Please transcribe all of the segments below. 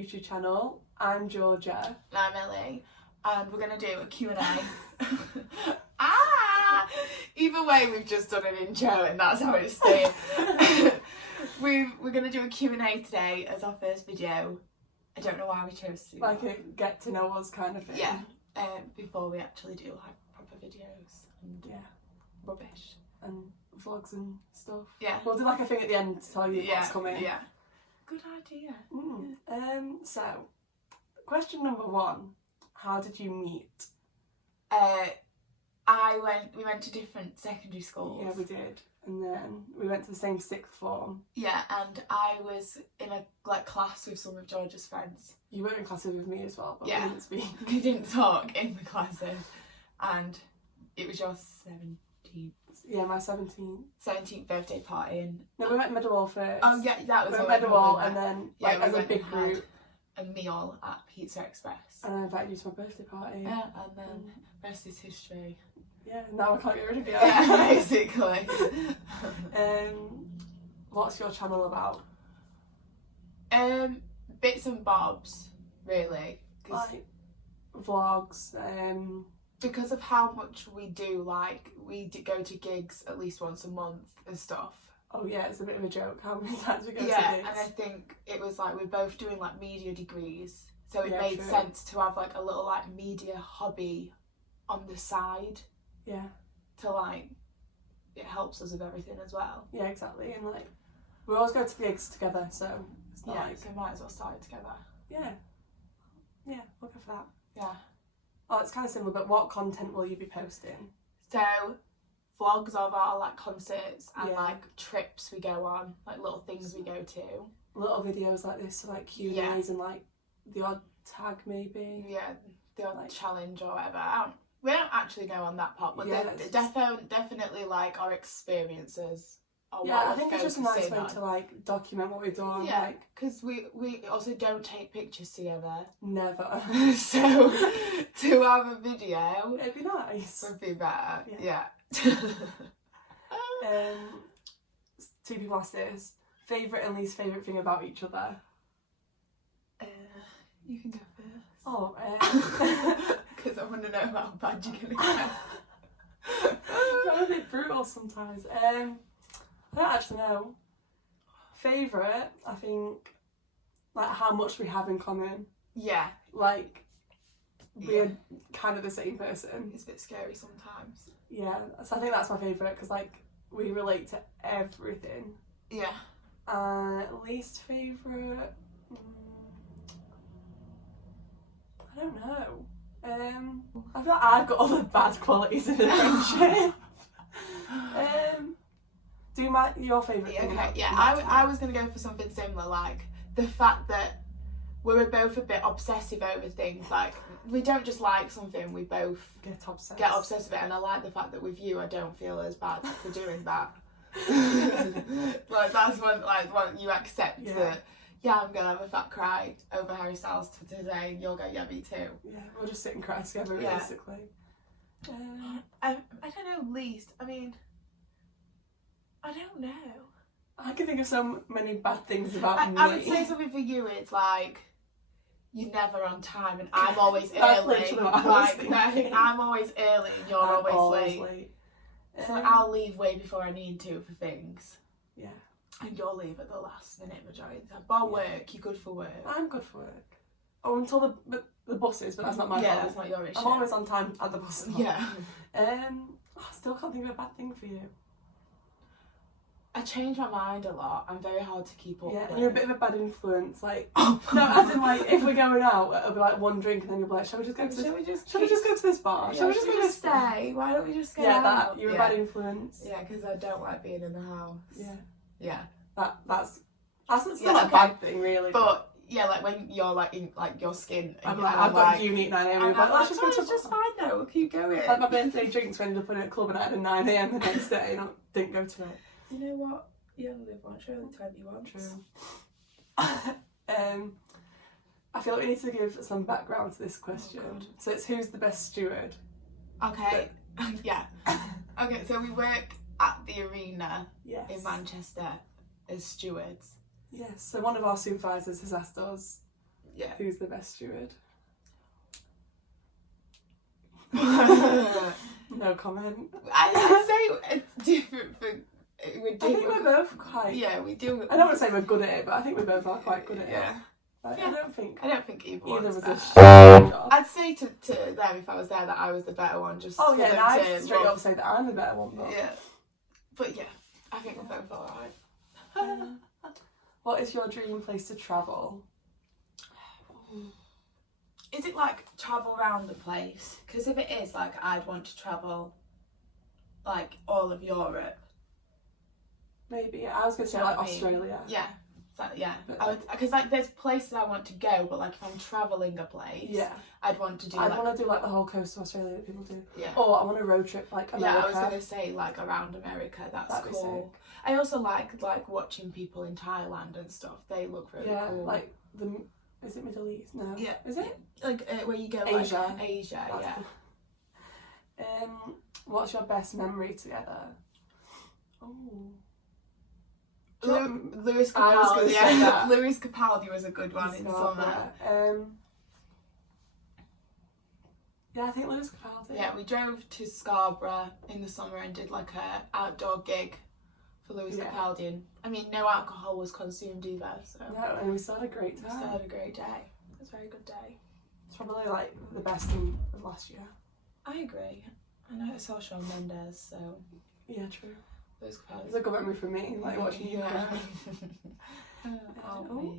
YouTube channel. I'm Georgia. And I'm Ellie. And we're going to do a Q&A. Either way, we've just done an intro and that's how it's staying. We're going to do a Q&A today as our first video. I don't know why we chose to. Like a get to know us kind of thing. Yeah. Before we actually do like proper videos and rubbish. And vlogs and stuff. Yeah. We'll do like a thing at the end to tell you what's coming. Yeah. Good idea. So, question number 1. How did you meet? We went to different secondary schools. Yeah, we did. And then we went to the same 6th form. Yeah, and I was in a class with some of Georgia's friends. You weren't in class with me as well, but yeah. we didn't speak. We didn't talk in the classes. And it was your 17th. Yeah, my 17th birthday party. No, we went Meadowall first. Oh yeah, that was we went Meadowall and then we as a went big and group. had a meal at Pizza Express. And I invited you to my birthday party. Yeah, and then rest is history. Yeah, now I can't get rid of you. Yeah, basically. What's your channel about? Bits and bobs, really. Like vlogs. Because of how much we do, like we go to gigs at least once a month and stuff. Oh yeah, it's a bit of a joke how many times we go to gigs. Yeah, and I think it was like we're both doing like media degrees, so it made sense to have like a little like media hobby on the side. Yeah. To like, it helps us with everything as well. Yeah, exactly, and like we always go to gigs together, so it's not like... so might as well start it together. Yeah. Yeah, we'll go for that. Yeah. Oh, it's kind of similar, but what content will you be posting? So, vlogs of our like concerts and like trips we go on, like little things we go to. Little videos like this, so like Q&As and like the odd tag maybe. Yeah, the odd challenge or whatever. We don't actually go on that part, but definitely like our experiences. I think it's just a nice way to like document what we've done. Yeah, because we also don't take pictures together. Never. So to have a video, it'd be nice. Would be better. Yeah. 2 people asked this. Favourite and least favourite thing about each other? You can go first. Oh, because I want to know how bad you're gonna get. I'm a bit brutal sometimes. I don't actually know. Favourite, I think, like how much we have in common. Yeah. Like, we're kind of the same person. It's a bit scary sometimes. Yeah, so I think that's my favourite because like we relate to everything. Yeah. Least favourite. I don't know. I feel like I've got all the bad qualities in the friendship. Do your favourite thing? Okay, yeah. I was gonna go for something similar, like the fact that we're both a bit obsessive over things. Like we don't just like something, we both get obsessed with it. And I like the fact that with you, I don't feel as bad for doing that. Like that's one you accept that. Yeah, I'm gonna have a fat cry over Harry Styles today. You'll go, yeah, me too. Yeah, we'll just sit and cry together, basically. I don't know, least. I mean, I don't know. I can think of so many bad things about me. I would say something for you. It's like you're never on time, and I'm always early. I'm always early, and you're always late. So I'll leave way before I need to for things. Yeah. And you'll leave at the last minute majority of the time. But work, you're good for work. I'm good for work. Oh, until the buses, but that's not my fault. Yeah, that's not your issue. I'm always on time at the bus stop. Yeah. I still can't think of a bad thing for you. I change my mind a lot. I'm very hard to keep up with. And you're a bit of a bad influence. Like, no, as in like, if we're going out, it'll be like one drink and then you'll be like, shall we just go to this bar? Shall we just go to stay? Why don't we just go out? You're a bad influence. Yeah, because I don't like being in the house. Yeah. Yeah. That's still a bad thing, really. But yeah, like when you're like in like your skin. I've got uni at 9 AM. I'm like, let's just go to. It's just fine though. We'll keep going. Like my birthday drinks ended up in a club at 9 AM the next day, and I didn't go to it. You know what? You only live once. You're only 21. True. I feel like we need to give some background to this question. So it's who's the best steward? Okay. Yeah. Okay. So we work at the arena in Manchester as stewards. Yes. So one of our supervisors has asked us Yeah. Who's the best steward? No comment. I'd say it's different for. I think we're both quite. Yeah, we do. I don't want to say we're good at it, but I think we both are quite good at it. Yeah. Like, Yeah. I don't think either was a best. shit job. I'd say to them if I was there that I was the better one. Just Oh for yeah, them and I'd to straight love- up say that I'm the better one. But Yeah, but yeah, I think we're both alright. What is your dream place to travel? Is it like travel around the place? Because if it is, like, I'd want to travel like all of Europe. Maybe. I was gonna say Do you know like what I mean? Australia. Yeah. Yeah, But, because like there's places I want to go, but like if I'm travelling a place, Yeah. I'd want to do. I'd like, want to do like the whole coast of Australia that people do. Yeah. Or I want a road trip like America. Yeah, I was gonna say like around America. That's That'd be cool. sick. I also like watching people in Thailand and stuff. They look really Yeah, cool. like is it Middle East? No. Yeah. Is it? Like where you go Asia. like Asia, That's yeah. cool. What's your best memory together? Oh. Lewis I was Capaldi, gonna say that. Lewis Capaldi was a good one in Scarborough. summer. Yeah, I think Lewis Capaldi. Yeah, we drove to Scarborough in the summer and did like a outdoor gig for Lewis Capaldi. And I mean, no alcohol was consumed either, so No, and we still had a great we time. still had a great day. It was a very good day. It's probably like the best thing of last year. I agree. And I saw Shawn Mendes, so Yeah, true. Lewis Capaldi. It's a good memory for me, like watching you cry. Oh,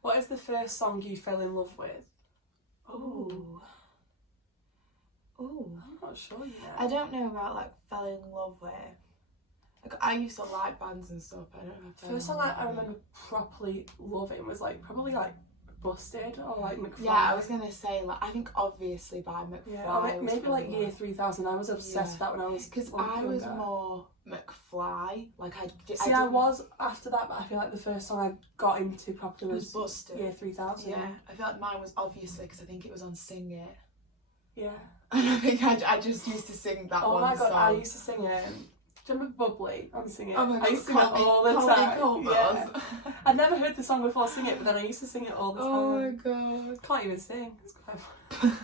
What is the first song you fell in love with? Ooh. Ooh. I'm not sure yet. I don't know about like fell in love with. Like, I used to like bands and stuff. I don't know. If First song I remember properly loving was like probably like Busted or like McFly. Yeah, I was gonna say like I think obviously by McFly. Yeah, or maybe was like probably Year 3000. I was obsessed with that when I was because younger. I was more McFly. Like See, I was after that, but I feel like the first song I got into properly was Busted. Year 3000. Yeah, I feel like mine was obviously because I think it was on Sing It. Yeah. And I think I just used to sing that one Oh my god, song. I used to sing it. Do you remember Bubbly on Sing It? Oh my god, I used to sing it all the time. Yeah. I'd never heard the song before Sing It, but then I used to sing it all the time. Oh my god. Can't even sing. It's quite fun.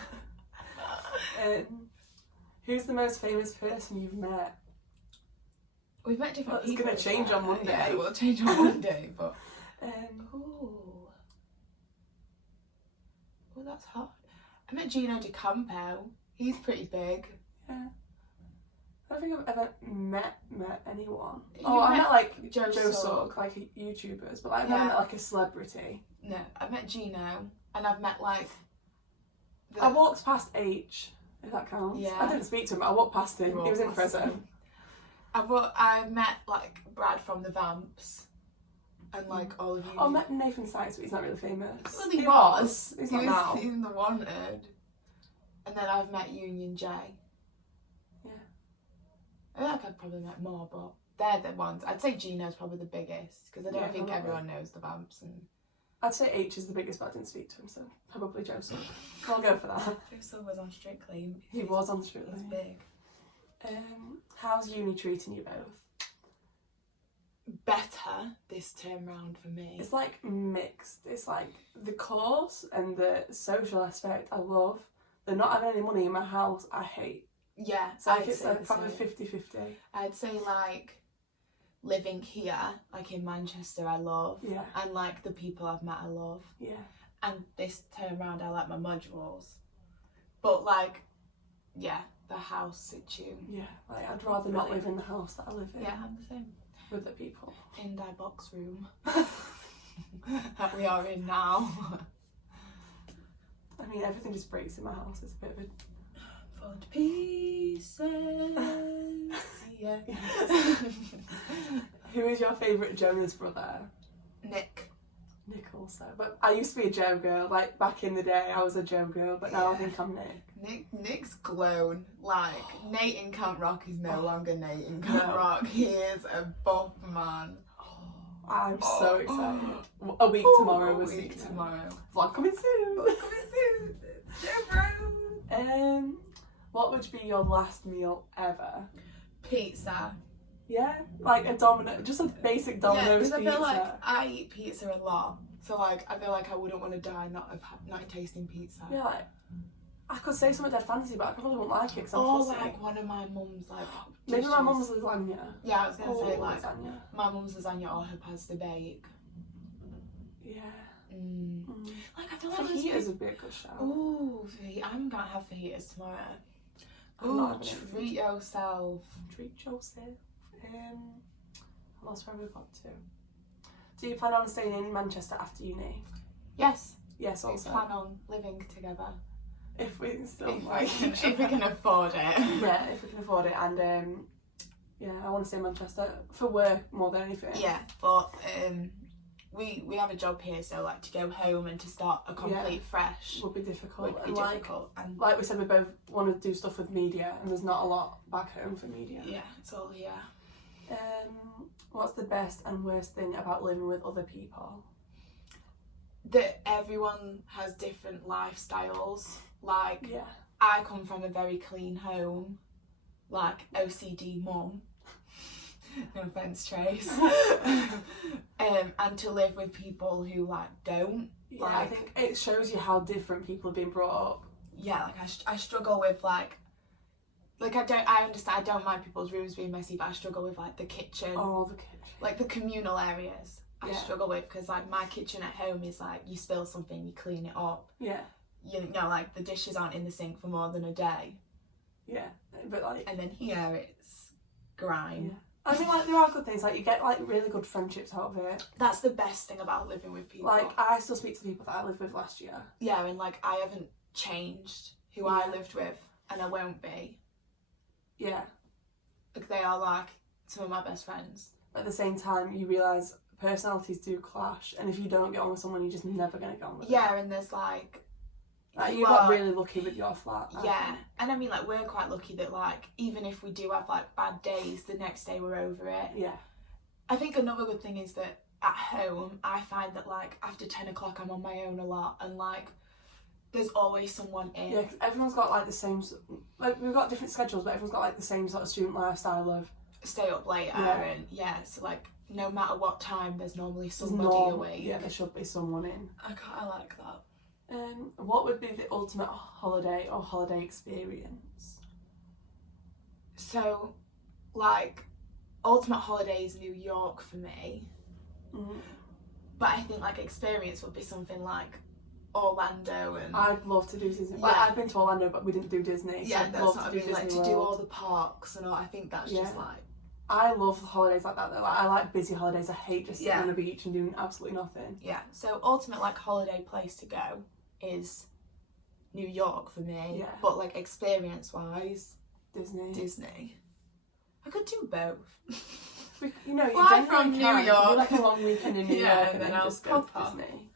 Who's the most famous person you've met? We've met different people. It's gonna change on Monday. Yeah, it will change on Monday, but ooh, that's hard. I met Gino D'Acampo. He's pretty big. Yeah. I don't think I've ever met anyone. You I met like Joe Sugg, like YouTubers, but like, I've never met like a celebrity. No, I met Gino, and I've met like. I walked past H, if that counts. Yeah. I didn't speak to him, but I walked past him. He was in prison. I met like Brad from the Vamps, and like all of you. I met Nathan Sykes, but he's not really famous. Well, he was. He's he not was now. in The Wanted. And then I've met Union J. Yeah. I feel like I've probably met more, but they're the ones. I'd say Gino's probably the biggest because I don't think probably. everyone knows the Vamps. And I'd say H is the biggest, but I didn't speak to him, so probably Joe Sugg. I'll go for that. Joe Sugg was on Strictly. He was on Strictly. He's big. How's uni treating you both? Better this term round for me. It's like mixed. It's like the course and the social aspect I love. The not having any money in my house I hate. Yeah, So like it's like probably 50-50. I'd say like living here, like in Manchester, I love. Yeah. And like the people I've met, I love. Yeah. And this term round, I like my modules. But like, yeah, the house situ. Yeah. Like I'd rather not live in the house that I live in. Yeah, I'm the same. With the people. In thy box room that we are in now. I mean, everything just breaks in my house. It's a bit of a... Fall to pieces. Yeah. Who is your favourite Jonas brother? Nick. Nick also. But I used to be a Joe girl. Like, back in the day, I was a Joe girl. But now I think I'm Nick. Nick's grown. Like, Nate in Camp Rock is no longer Nate in Camp Rock. He is a buff man. I'm so excited. A week tomorrow. A week tomorrow. Vlog coming soon. Vlog coming soon. What would be your last meal ever? Pizza. Yeah? Like a Domino, just a basic Domino's pizza. Yeah, because I pizza. feel like I eat pizza a lot. So like, I feel like I wouldn't want to die not tasting pizza. Yeah, like, I could say something dead fancy, but I probably won't like it because I'm or fussy. like one of my mum's like maybe my mum's lasagna. Yeah, I was gonna say like lasagna. My mum's lasagna or her pasta bake. Yeah. Like I feel like fajitas would be a good shout. Ooh, I'm gonna have fajitas tomorrow. Ooh, treat yourself. Treat yourself. What else have we got to? Do you plan on staying in Manchester after uni? Yes. Yes, also. We plan on living together. If we can still if we can afford it. Yeah, if we can afford it. And yeah, I want to stay in Manchester for work more than anything. Yeah, but we have a job here, so like to go home and to start a complete fresh would be difficult. Would be difficult. And like we said, we both want to do stuff with media, and there's not a lot back home for media. Yeah, it's all here. What's the best and worst thing about living with other people? That everyone has different lifestyles. Like, yeah. I come from a very clean home, like OCD mum. No offence, Trace. And to live with people who like don't. Yeah, like, I think it shows you how different people have been brought up. Yeah, like I struggle with like I understand, I don't mind people's rooms being messy, but I struggle with like the kitchen. Oh, the kitchen. Like the communal areas. I struggle with, because like my kitchen at home is like you spill something, you clean it up. Yeah. You know, like the dishes aren't in the sink for more than a day. Yeah, but like. And then here it's grime. Yeah. I think like there are good things, like you get like really good friendships out of it. That's the best thing about living with people. Like I still speak to people that I lived with last year. Yeah, and like I haven't changed who I lived with, and I won't be. Yeah. Like they are like some of my best friends. But at the same time, you realise personalities do clash, and if you don't get on with someone, you're just never going to get on with them. Yeah, and there's like you got really lucky with your flat. Yeah, and I mean like we're quite lucky that like even if we do have like bad days, the next day we're over it. Yeah. I think another good thing is that at home I find that like after 10 o'clock I'm on my own a lot, and like there's always someone in. Yeah, cause everyone's got like the same, like we've got different schedules, but everyone's got like the same sort of student lifestyle of stay up later and so like no matter what time there's normally somebody awake. Yeah, there should be someone in. I like that. What would be the ultimate holiday or holiday experience? So, like, ultimate holiday is New York for me. But I think like experience would be something like Orlando. And I'd love to do Disney. Like, I've been to Orlando, but we didn't do Disney. Yeah, so that's love what I to do mean. Disney Like to World. do all the parks and all. I think that's just like. I love holidays like that though. Like, I like busy holidays. I hate just sitting on the beach and doing absolutely nothing. Yeah. So ultimate like holiday place to go is New York for me. Yeah. But like experience wise, Disney. I could do both. You know, fly you from New can. York. Do like a long weekend in New York and then I'll just go to pop up. Disney.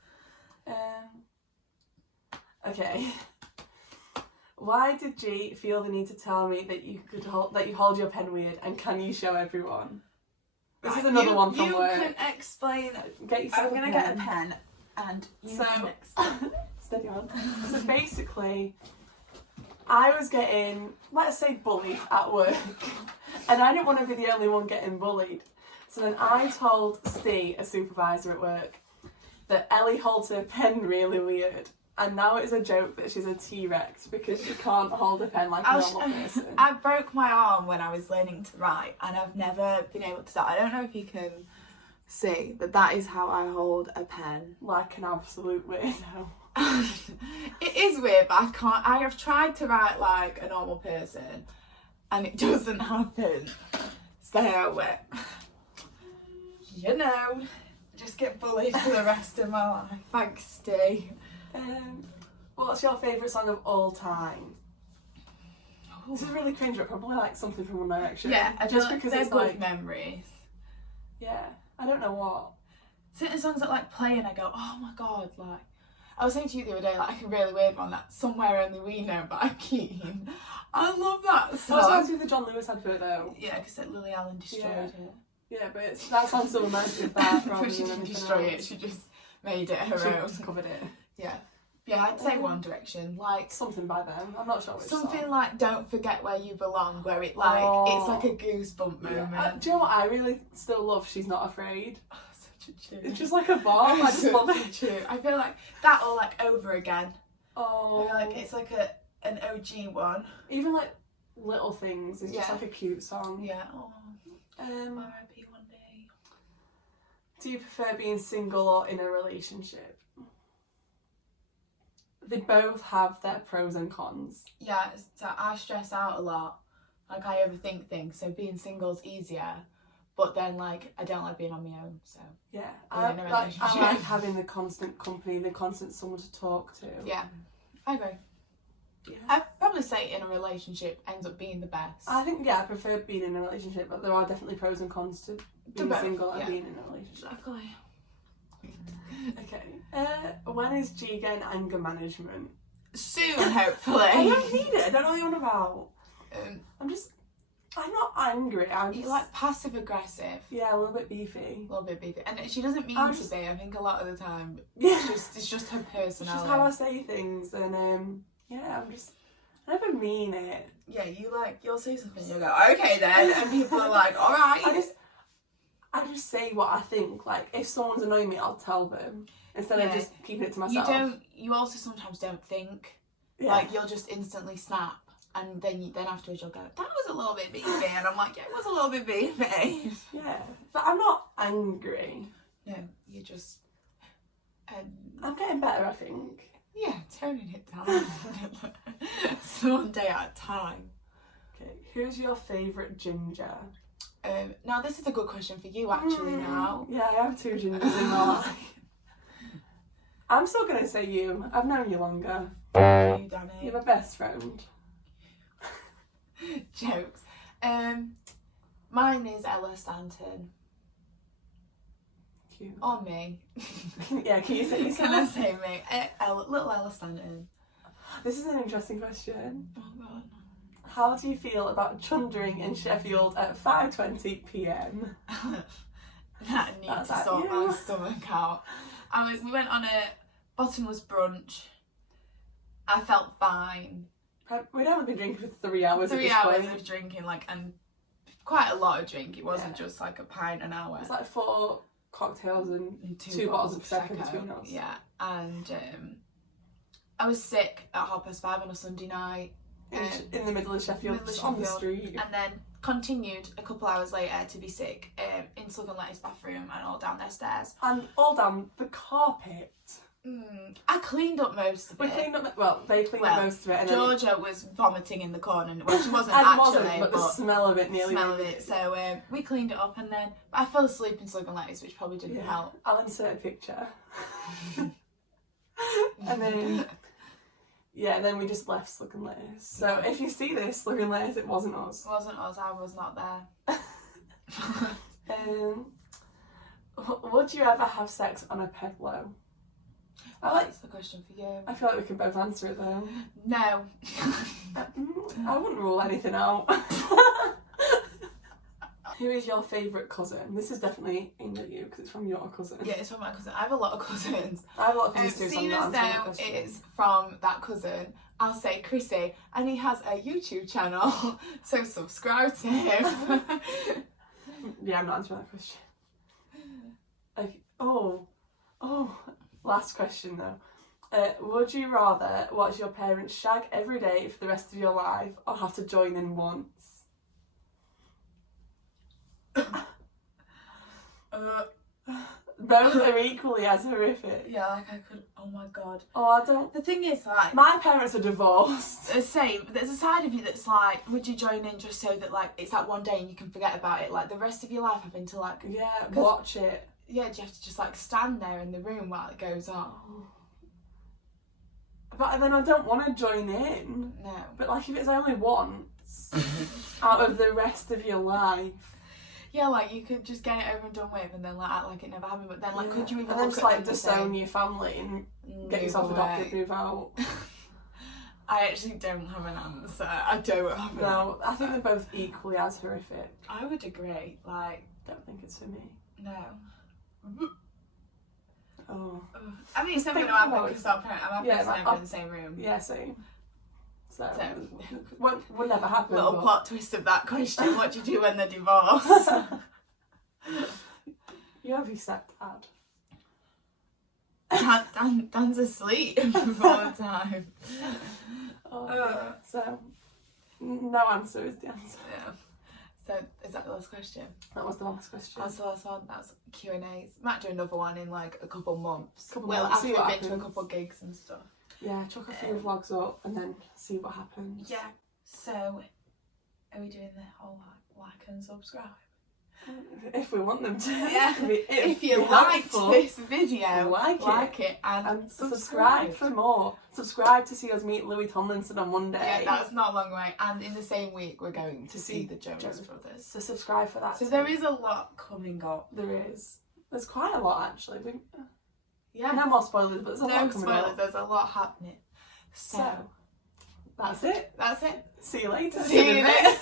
Okay. Why did G feel the need to tell me that you hold your pen weird, and can you show everyone? This is another one from work. You can explain. Get yourself I'm gonna get a pen, and you can explain. Steady on. So basically, I was getting, let's say, bullied at work, and I didn't want to be the only one getting bullied. So then I told Steve, a supervisor at work, that Ellie holds her pen really weird. And now it's a joke that she's a T-Rex because she can't hold a pen like a normal person. I broke my arm when I was learning to write, and I've never been able to start. I don't know if you can see, but that is how I hold a pen. Like an absolute weirdo. It is weird, but I can't. I have tried to write like a normal person, and it doesn't happen. So, you know, just get bullied for the rest of my life. Thanks, Steve. What's your favourite song of all time? This is really cringe, but probably like something from One Direction. Yeah, I just like because they're it's good like memories. Yeah, I don't know what. Certain songs that like play and I go, oh my god, like I was saying to you the other day, like a really weird one, that Somewhere Only We Know by Keen. I love that song. What's wrong with the John Lewis advert though? Yeah, because Lily Allen destroyed it. Yeah, but that song still reminds me of that. But she didn't destroy it, she just made it her own. She covered it. Yeah, I'd say One Direction, like something by them. I'm not sure which something song. like Don't Forget Where You Belong, where it like it's like a goosebump moment. Do you know what I really still love? She's Not Afraid. Oh, such It's just like a bomb. I just love it. I feel like that or like Over Again. Oh. I feel like it's like an OG one. Even like Little Things is just like a cute song. Yeah. Oh. R.I.P. one day. Do you prefer being single or in a relationship? They both have their pros and cons. Yeah, so I stress out a lot. Like, I overthink things, so being single's easier. But then, like, I don't like being on my own, so... Yeah, I like having the constant company, the constant someone to talk to. Yeah, I agree. Yeah. I'd probably say in a relationship ends up being the best. I think, I prefer being in a relationship, but there are definitely pros and cons to being single and being in a relationship. Exactly. Okay. When is G getting anger management? Soon, hopefully. I don't need it. I don't know what you're on about. I'm not angry. You're like passive aggressive. Yeah, a little bit beefy. A little bit beefy. And she doesn't mean to be. I think a lot of the time. Yeah. It's just her personality. It's just how I say things, and I never mean it. Yeah, you'll say something, you'll go, okay then, and people are like, alright. I just say what I think. Like, if someone's annoying me, I'll tell them instead of just keeping it to myself. You also sometimes don't think. Yeah. Like, you'll just instantly snap, and then afterwards you'll go, that was a little bit beefy, and I'm like, yeah, it was a little bit beefy. Yeah, but I'm not angry. No, you just... I'm getting better, I think. Yeah, toning it down. So one day at a time. Okay, who's your favourite ginger? Now this is a good question for you actually now. Yeah, I have two gingers in my life. I'm still going to say you. I've known you longer. Thank you, Danny. You're my best friend. Jokes. Mine is Ella Stanton. Cute. Or me. Yeah, can you say yourself? Can I say me? Little Ella Stanton. This is an interesting question. Oh god. How do you feel about chundering in Sheffield at 5:20 p.m? That I need to sort my stomach out. We went on a bottomless brunch. I felt fine. We'd only been drinking for 3 hours. 3 hours of drinking, and quite a lot of drink. It wasn't just like a pint an hour. It was like 4 cocktails and two bottles of Prosecco between us. Yeah, and I was sick at 5:30 on a Sunday night. In the middle of Sheffield, just on the street. And then continued a couple hours later to be sick in Slug and Letty's bathroom and all down their stairs. And all down the carpet. I cleaned up most of it. They cleaned up most of it. And Georgia was vomiting in the corner. Well, she wasn't but the smell of it nearly. So we cleaned it up, and then I fell asleep in Slug and Letty's, which probably didn't help. I'll insert a picture. And then... Yeah, then we just left Slug and Letty's. So if you see this, Slug and Letty's, it wasn't us. It wasn't us, I was not there. Would you ever have sex on a PEDLO? That's the question for you. I feel like we can both answer it though. No. I wouldn't rule anything out. Who is your favourite cousin? This is definitely aimed at you because it's from your cousin. Yeah, it's from my cousin. I have a lot of cousins. I have a lot of cousins too. Seeing as though it's from that cousin, I'll say Chrissy, and he has a YouTube channel, so subscribe to him. Yeah, I'm not answering that question. Okay. Last question though. Would you rather watch your parents shag every day for the rest of your life or have to join in once? Both are equally as horrific. Yeah, like I could. Oh my god. Oh, I don't. The thing is, like, my parents are divorced. Same. There's a side of you that's like, would you join in just so that like it's that one day and you can forget about it? Like the rest of your life having to like watch it. Yeah, do you have to just like stand there in the room while it goes on? But then I don't want to join in. No. But like if it's only once out of the rest of your life. Yeah, like you could just get it over and done with, and then like act like it never happened. But then like, could you even and then just like disown your family and get yourself adopted, move out? I actually don't have an answer. I don't have an answer. I think they're both equally as horrific. I would agree. Like, don't think it's for me. No. Oh. I mean, it's never going to happen because I'm never in the same room. Yeah, same. So would never happen. Little plot twist of that question. What do you do when they're divorced? You have your stepdad. Dan's asleep all the time. So, no answer is the answer. Yeah. So, is that the last question? That was the last question. That's the last one. That's Q&As. Might do another one in like a couple months. Couple well, months, after see we've what been to a happens. couple gigs and stuff. Yeah, chuck a few vlogs up and then see what happens. Yeah. So, are we doing the whole like and subscribe? If we want them to. Yeah. If you be liked helpful, this video, like it and subscribe for more. Subscribe to see us meet Louis Tomlinson on Monday. Yeah, that's not a long way. And in the same week, we're going to see the Jonas Brothers. So subscribe for that. So too. there is a lot coming up. There is. There's quite a lot actually. Yeah. No more spoilers, but there's a lot No coming spoilers. up. There's a lot happening. So That's it. that's it. See you later. See you next